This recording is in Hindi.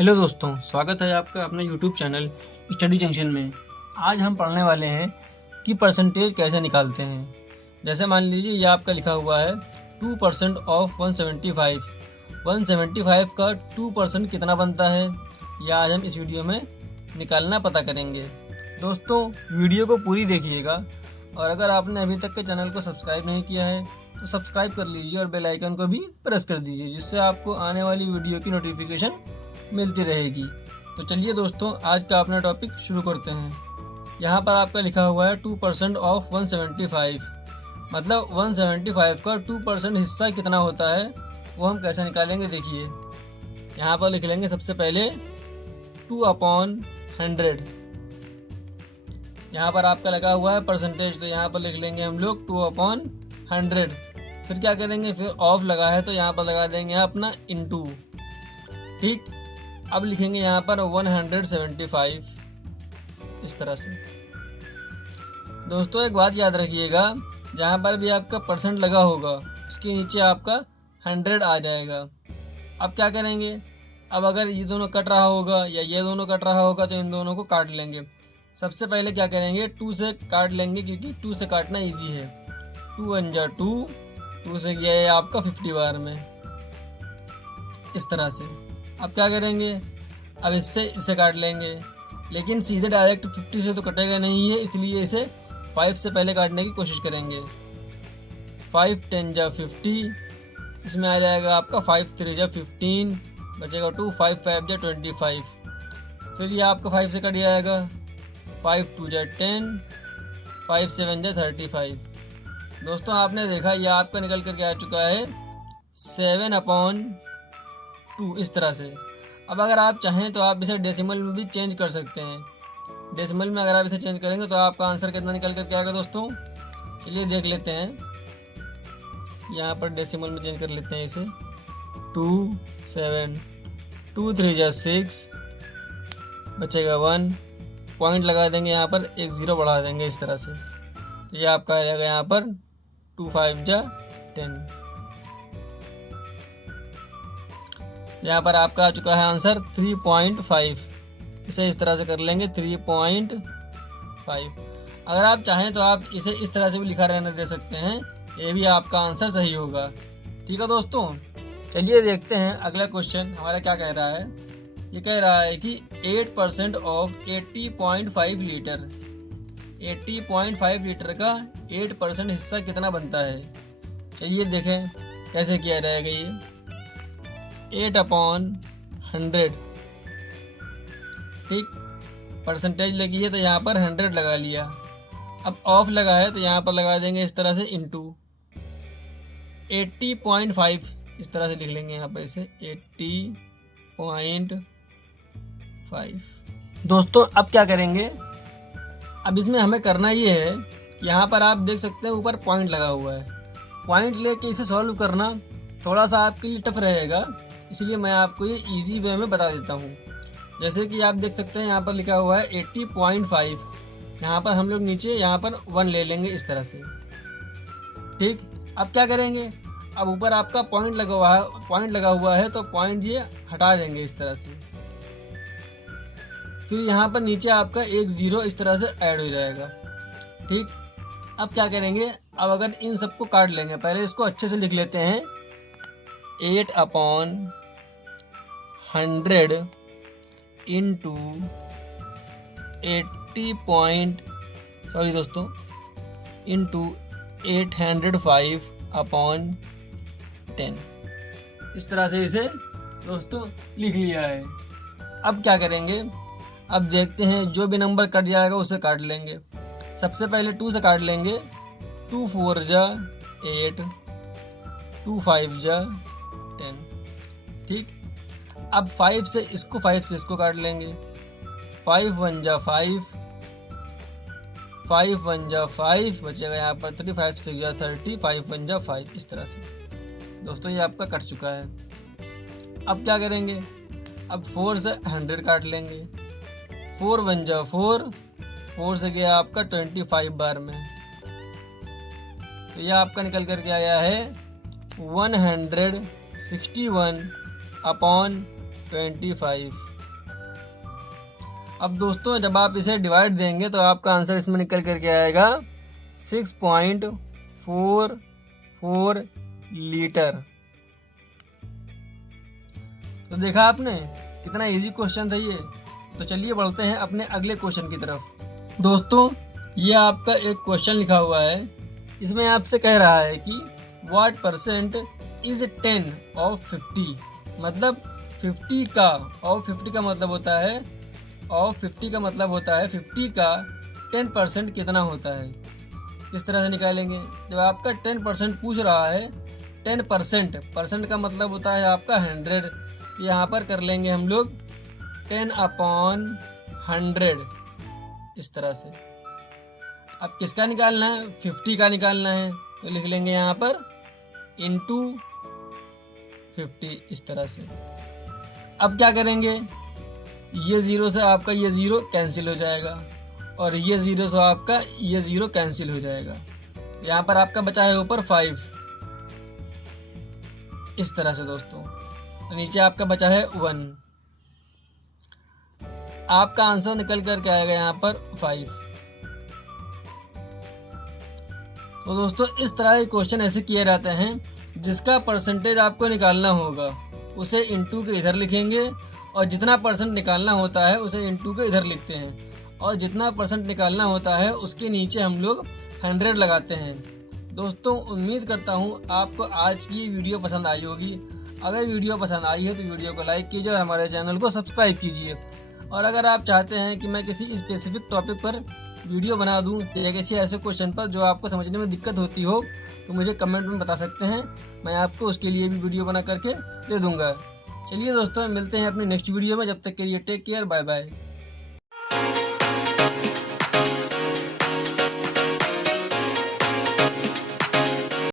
हेलो दोस्तों, स्वागत है आपका अपने यूट्यूब चैनल स्टडी जंक्शन में। आज हम पढ़ने वाले हैं कि परसेंटेज कैसे निकालते हैं। जैसे मान लीजिए ये आपका लिखा हुआ है 2% ऑफ 175। 175 का 2% कितना बनता है, यह आज हम इस वीडियो में निकालना पता करेंगे। दोस्तों वीडियो को पूरी देखिएगा और अगर आपने अभी तक के चैनल को सब्सक्राइब नहीं किया है तो सब्सक्राइब कर लीजिए और बेल आइकन को भी प्रेस कर दीजिए, जिससे आपको आने वाली वीडियो की नोटिफिकेशन मिलती रहेगी। तो चलिए दोस्तों, आज का अपना टॉपिक शुरू करते हैं। यहाँ पर आपका लिखा हुआ है 2% ऑफ 175, मतलब 175 का 2% हिस्सा कितना होता है वो हम कैसे निकालेंगे। देखिए यहाँ पर लिख लेंगे सबसे पहले 2/100। यहाँ पर आपका लगा हुआ है परसेंटेज, तो यहाँ पर लिख लेंगे हम लोग 2/100। फिर क्या करेंगे, फिर ऑफ लगा है तो यहाँ पर लगा देंगे अपना इनटू। ठीक, अब लिखेंगे यहाँ पर 175 इस तरह से। दोस्तों एक बात याद रखिएगा, जहाँ पर भी आपका परसेंट लगा होगा उसके नीचे आपका 100 आ जाएगा। अब क्या करेंगे, अब अगर ये दोनों कट रहा होगा या ये दोनों कट रहा होगा तो इन दोनों को काट लेंगे। सबसे पहले क्या करेंगे, 2 से काट लेंगे क्योंकि 2 से काटना ईजी है। 2 1 जा 2, 2 से गया है आपका 50 बार में, इस तरह से। अब क्या करेंगे, अब इससे काट लेंगे, लेकिन सीधे डायरेक्ट 50 से तो कटेगा नहीं है, इसलिए इसे 5 से पहले काटने की कोशिश करेंगे। 5 10 जा 50, इसमें आ जाएगा आपका 5 3 जा 15, बचेगा 2, 5 5 जा 25। फिर ये आपका 5 से कट जाएगा, 5 2 जा 10, 5 7 जा 35। दोस्तों आपने देखा यह आपका निकल करके आ चुका है 7/2 इस तरह से। अब अगर आप चाहें तो आप इसे डेसिमल में भी चेंज कर सकते हैं। डेसिमल में अगर आप इसे चेंज करेंगे तो आपका आंसर कितना निकल करके आएगा दोस्तों, चलिए देख लेते हैं। यहाँ पर डेसिमल में चेंज कर लेते हैं इसे। 2 7, 2 3 जा 6, बचेगा 1, पॉइंट लगा देंगे, यहाँ पर एक 0 बढ़ा देंगे इस तरह से। तो ये आपका आ जाएगा यहाँ पर 2 5 जा 10। यहाँ पर आपका आ चुका है आंसर 3.5। इसे इस तरह से कर लेंगे 3.5। अगर आप चाहें तो आप इसे इस तरह से भी लिखा रहने दे सकते हैं, ये भी आपका आंसर सही होगा। ठीक है दोस्तों, चलिए देखते हैं अगला क्वेश्चन हमारा क्या कह रहा है। ये कह रहा है कि 8% ऑफ 80.5 लीटर, 80.5 लीटर का 8% हिस्सा कितना बनता है। चलिए देखें कैसे किया जाएगा ये। 8/100, ठीक, परसेंटेज लगी है तो यहाँ पर 100 लगा लिया। अब ऑफ लगा है तो यहाँ पर लगा देंगे इस तरह से इनटू 80.5 इस तरह से लिख लेंगे यहाँ पर इसे 80.5। दोस्तों अब क्या करेंगे, अब इसमें हमें करना ये है, यहाँ पर आप देख सकते हैं ऊपर पॉइंट लगा हुआ है। पॉइंट लेके इसे सॉल्व करना थोड़ा सा आपके लिए टफ रहेगा, इसलिए मैं आपको ये इजी वे में बता देता हूँ। जैसे कि आप देख सकते हैं यहाँ पर लिखा हुआ है 80.5, यहाँ पर हम लोग नीचे यहाँ पर 1 ले लेंगे इस तरह से। ठीक, अब क्या करेंगे, अब ऊपर आपका पॉइंट लगा हुआ है तो पॉइंट ये हटा देंगे इस तरह से। फिर यहाँ पर नीचे आपका एक 0 इस तरह से ऐड हो जाएगा। ठीक, अब क्या करेंगे, अब अगर इन सबको काट लेंगे, पहले इसको अच्छे से लिख लेते हैं। 8/100 इंटू 805/10 इस तरह से इसे दोस्तों लिख लिया है। अब क्या करेंगे, अब देखते हैं जो भी नंबर कट जाएगा उसे काट लेंगे। सबसे पहले 2 से काट लेंगे, 2 4 जा 8, 2 5 जा 10। ठीक, अब 5 से इसको काट लेंगे। 5 1 जा 5, 5 1 जा 5, बचेगा यहाँ पर 3, 5 6 जा 30, 5 1 जा 5 इस तरह से। दोस्तों ये आपका कट चुका है। अब क्या करेंगे, अब 4 से 100 काट लेंगे। 4 1 जा 4, 4 से गया आपका 25 बार में, तो यह आपका निकल करके आया है 161/25। अब दोस्तों जब आप इसे डिवाइड देंगे तो आपका आंसर इसमें निकल करके आएगा 6.44 लीटर। तो देखा आपने कितना इजी क्वेश्चन था ये। तो चलिए बढ़ते हैं अपने अगले क्वेश्चन की तरफ। दोस्तों ये आपका एक क्वेश्चन लिखा हुआ है, इसमें आपसे कह रहा है कि व्हाट परसेंट इज 10 ऑफ 50। मतलब 50 का, ऑफ 50 का मतलब होता है, ऑफ 50 का मतलब होता है 50 का 10% कितना होता है। किस तरह से निकालेंगे? जब आपका 10% पूछ रहा है, 10% परसेंट का मतलब होता है आपका 100। यहाँ पर कर लेंगे हम लोग 10/100 इस तरह से। अब किसका निकालना है? 50 का निकालना है, तो लिख लेंगे यहाँ पर इंटू 50 इस तरह से। अब क्या करेंगे? ये ज़ीरो से आपका ये ज़ीरो कैंसिल हो जाएगा और ये ज़ीरो से आपका ये ज़ीरो कैंसिल हो जाएगा। यहाँ पर आपका बचा है ऊपर 5 इस तरह से दोस्तों। नीचे आपका बचा है 1। आपका आंसर निकल करके आएगा यहाँ पर 5। तो दोस्तों इस तरह के क्वेश्चन ऐसे किए जाते हैं, जिसका परसेंटेज आपको निकालना होगा उसे इंटू के इधर लिखेंगे और जितना परसेंट निकालना होता है उसे इंटू के इधर लिखते हैं, और जितना परसेंट निकालना होता है उसके नीचे हम लोग 100 लगाते हैं। दोस्तों उम्मीद करता हूँ आपको आज की वीडियो पसंद आई होगी। अगर वीडियो पसंद आई है तो वीडियो को लाइक कीजिए और हमारे चैनल को सब्सक्राइब कीजिए। और अगर आप चाहते हैं कि मैं किसी स्पेसिफिक टॉपिक पर वीडियो बना दूं या किसी ऐसे क्वेश्चन पर जो आपको समझने में दिक्कत होती हो, तो मुझे कमेंट में बता सकते हैं, मैं आपको उसके लिए भी वीडियो बना करके दे दूंगा। चलिए दोस्तों मिलते हैं अपनी नेक्स्ट वीडियो में, जब तक के लिए टेक केयर, बाय बाय।